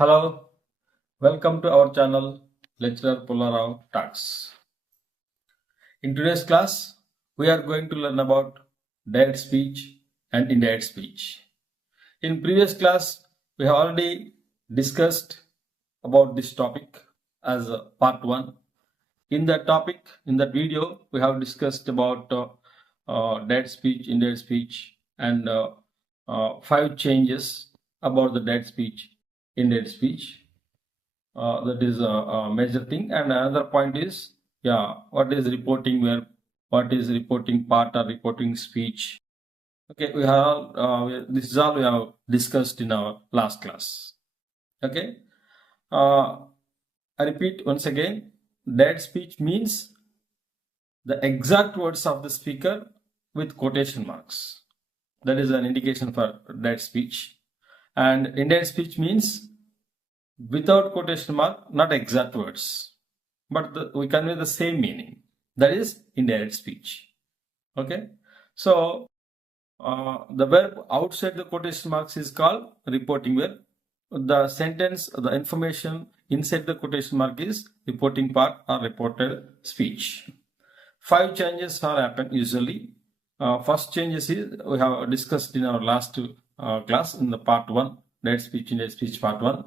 Hello, welcome to our channel Lecturer Pularao Talks. In today's class, we are going to learn about direct speech and indirect speech. In previous class, we have already discussed about this topic as part 1. In that video, we have discussed about direct speech, indirect speech, and 5 changes about the direct speech, indirect speech. That is a major thing. And another point is, what is reporting verb, what is reporting part or reporting speech. Okay, this is all we have discussed in our last class. Okay, I repeat once again, direct speech means the exact words of the speaker with quotation marks. That is an indication for direct speech. And indirect speech means without quotation mark, not exact words, but we convey the same meaning. That is indirect speech. Okay, so the verb outside the quotation marks is called reporting verb. The sentence, the information inside the quotation mark is reporting part or reported speech. 5 changes have happened usually. First changes is we have discussed in our last class in the part 1, direct speech, indirect speech part 1.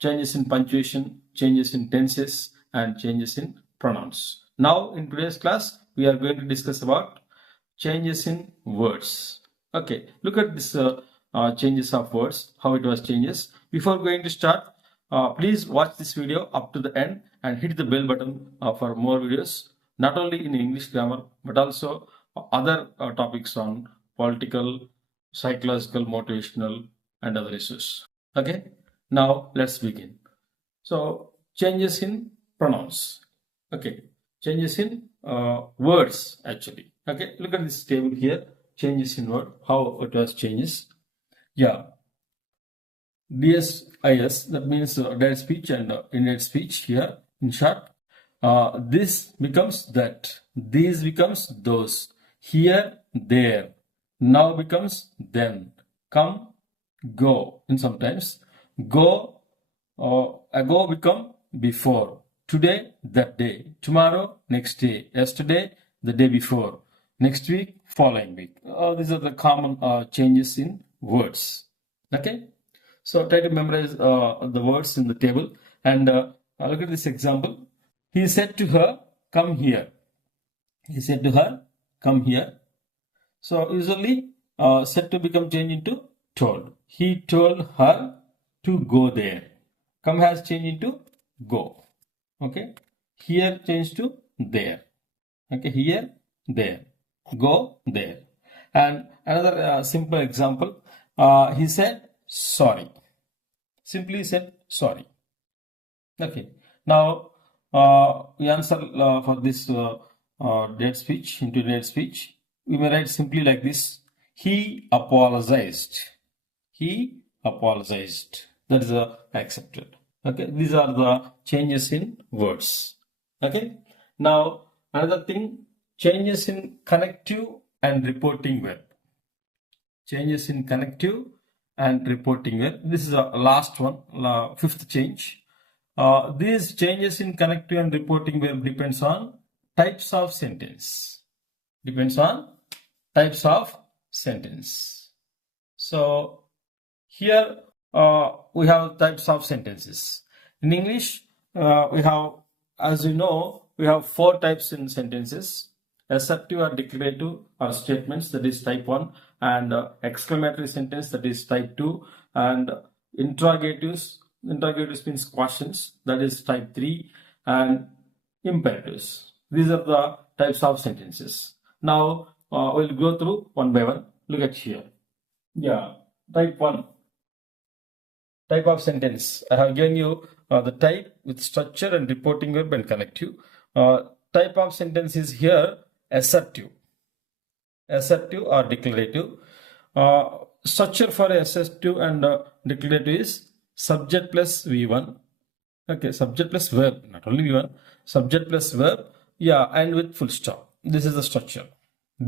Changes in punctuation, changes in tenses, and changes in pronouns. Now in today's class, we are going to discuss about changes in words. Okay, look at this changes of words, how it was changes. Before going to start, please watch this video up to the end and hit the bell button for more videos, not only in English grammar, but also other topics on political, psychological, motivational, and other issues. Okay. Now let's begin. So changes in pronouns. Okay, changes in words actually. Okay, look at this table here. Changes in word. How it was changes. Yeah. DSIS, that means direct speech and indirect speech here. In short, this becomes that. These becomes those. Here, there. Now becomes then. Come, go. In sometimes. Go, ago become before. Today, that day. Tomorrow, next day. Yesterday, the day before. Next week, following week. These are the common changes in words. Okay. So try to memorize the words in the table. And look at this example. He said to her, come here. He said to her, come here. So usually said to become changed into told. He told her to go there. Come has changed into go. Okay. Here changed to there. Okay. Here, there. Go, there. And another simple example. He said sorry. Simply said sorry. Okay. Now we answer for this dead speech into dead speech. We may write simply like this. He apologized. He apologized. That is accepted. Okay, these are the changes in words. Okay, now another thing, changes in connective and reporting verb. Changes in connective and reporting verb. This is the last one, 5th change. These changes in connective and reporting verb depends on types of sentence. Depends on types of sentence. So here we have types of sentences. In English, we have, as you know, we have 4 types in sentences. Assertive or declarative are statements, that is type 1, and exclamatory sentence, that is type 2, and interrogatives means questions, that is type 3, and imperatives. These are the types of sentences. Now we'll go through one by one. Look at here. Yeah, type 1. Type of sentence. I have given you the type with structure and reporting verb and connective. Type of sentence is here assertive. Assertive or declarative. Structure for assertive and declarative is subject plus V1. Okay, subject plus verb, not only V1. Subject plus verb, and with full stop. This is the structure.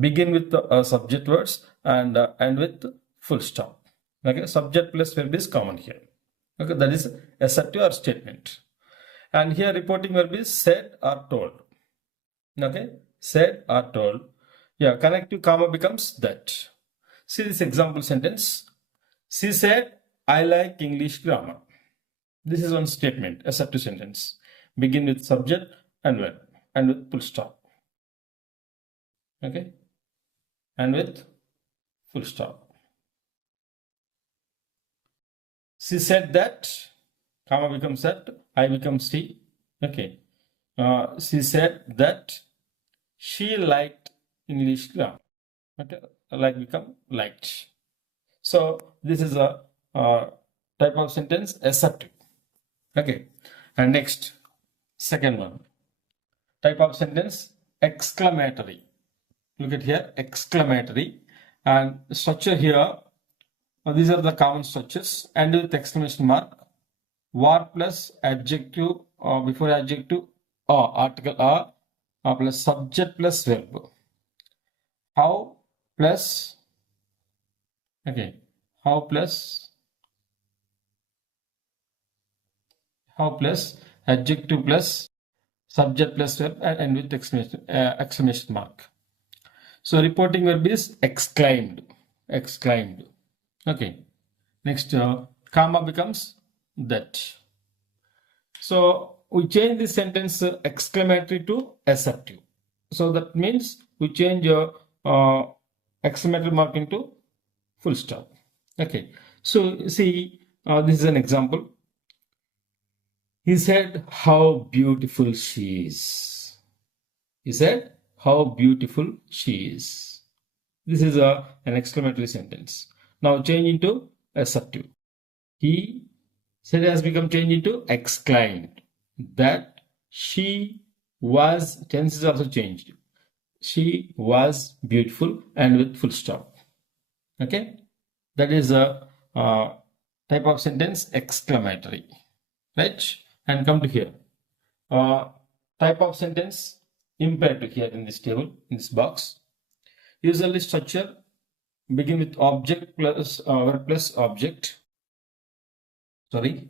Begin with the subject words and end with full stop. Okay, subject plus verb is common here. Okay, that is assertive or statement. And here reporting verb is said or told. Okay, said or told. Yeah, connective comma becomes that. See this example sentence. She said, I like English grammar. This is one statement, assertive sentence. Begin with subject and verb and with full stop. Okay, and with full stop. She said that, comma becomes that, I becomes she. Okay, she said that she liked English grammar. Okay, like become liked. So this is a type of sentence, assertive. Okay, and next, second one, type of sentence, exclamatory. Look at here, exclamatory, and structure here. These are the common structures, and with exclamation mark, var plus adjective, before adjective, article plus subject plus verb. How plus, okay, how plus adjective plus subject plus verb and with exclamation mark. So reporting verb is exclaimed. Exclaimed. Okay. Next, comma becomes that. So we change this sentence exclamatory to assertive. So that means we change exclamatory mark into full stop. Okay. So see, this is an example. He said, how beautiful she is. He said, how beautiful she is. This is an exclamatory sentence. Now change into assertive. He said has become changed into exclaimed. That she was, tense is also changed. She was beautiful and with full stop. Okay. That is a type of sentence, exclamatory. Right. And come to here. Type of sentence, imperative here in this table, in this box. Usually structure begin with object plus verb plus object. Sorry.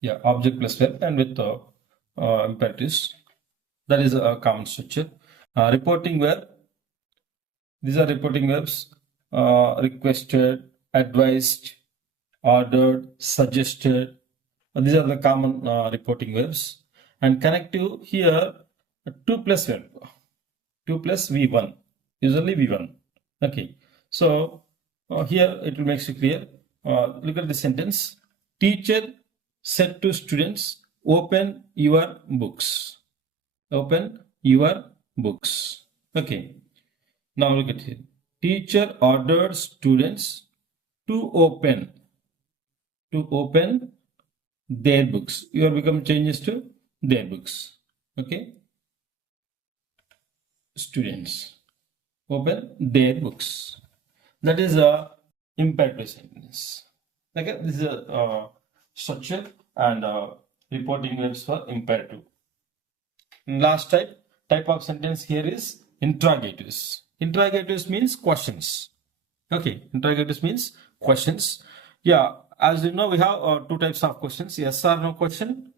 Yeah, object plus verb and with imperatives. That is a common structure. Reporting verb. These are reporting verbs. Requested, advised, ordered, suggested. These are the common reporting verbs. And connective here, 2 plus verb. 2 plus V1. Usually V1. Okay. So here it will make it clear. Look at the sentence. Teacher said to students, open your books. Open your books. Okay. Now look at here. Teacher ordered students to open their books. Your become changes to their books. Okay. Students open their books. That is a imperative sentence. Okay. This is a structure and reporting verbs for imperative. And last type of sentence here is interrogatives. Interrogatives means questions. Okay, interrogatives means questions. Yeah, as you know, we have two types of questions: yes or no question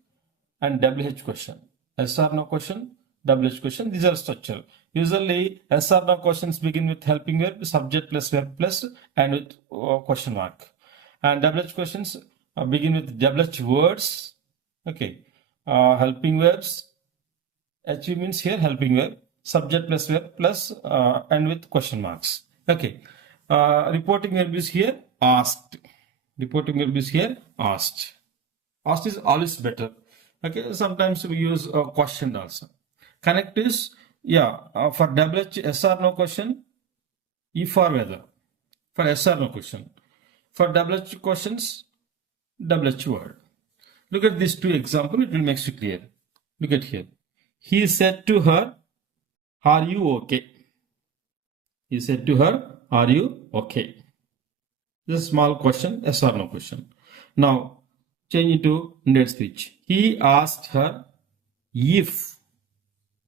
and WH question. Yes or no question, WH question. These are structure. Usually, yes or no questions begin with helping verb, subject plus verb plus, and with question mark. And WH questions begin with WH words. Okay, helping verbs. HV means here helping verb, subject plus verb plus and with question marks. Okay. Reporting verb is here asked. Reporting verb is here asked. Asked is always better. Okay. Sometimes we use a question also. Connect is, yeah, for WH yes or no question, if or whether. For yes or no question. For WH questions, WH word. Look at these two examples, it will make you clear. Look at here. He said to her, are you okay? He said to her, are you okay? This is a small question, yes or no question. Now, change it to indirect speech. He asked her if,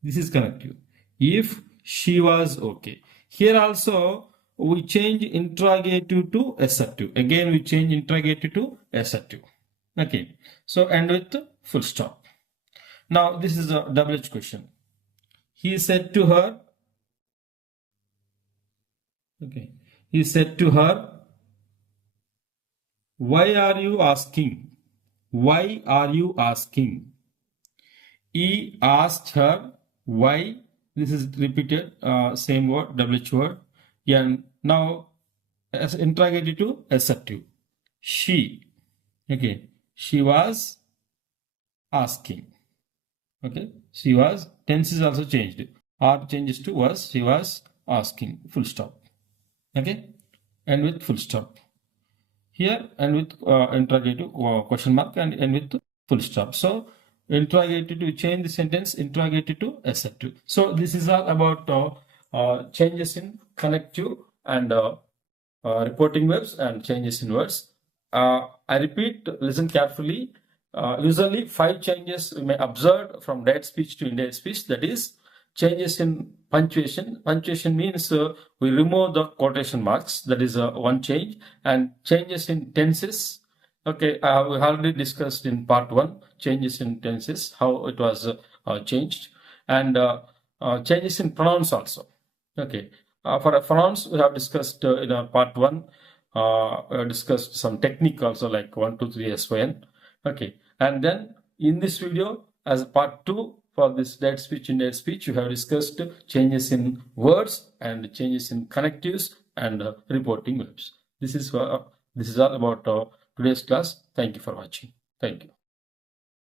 this is connective, if she was okay. Here also, we change interrogative to assertive. Again, we change interrogative to assertive. Okay. So, and with full stop. Now, this is a WH question. He said to her, okay, he said to her, why are you asking? Why are you asking? He asked her why. This is repeated, same word, WH word. And now, as interrogative to assertive. She, okay, she was asking. Okay, she was, tense is also changed. R changes to was, she was asking, full stop. Okay, and with full stop. Here and with interrogative question mark and with full stop. So interrogative to change the sentence, interrogative to assertive. So this is all about changes in connective and reporting verbs and changes in words. I repeat, listen carefully. Usually 5 changes we may observe from direct speech to indirect speech. That is, changes in punctuation. Punctuation means we remove the quotation marks. That is one change. And changes in tenses. Okay, we already discussed in part 1 changes in tenses, how it was changed, and changes in pronouns also. Okay, for pronouns we have discussed in our part 1. We have discussed some technique also, like 1, 2, 3 SYN. Okay, and then in this video, as part 2 for this direct speech, indirect speech, you have discussed changes in words and changes in connectives and reporting verbs. This is all about today's class. Thank you for watching. Thank you.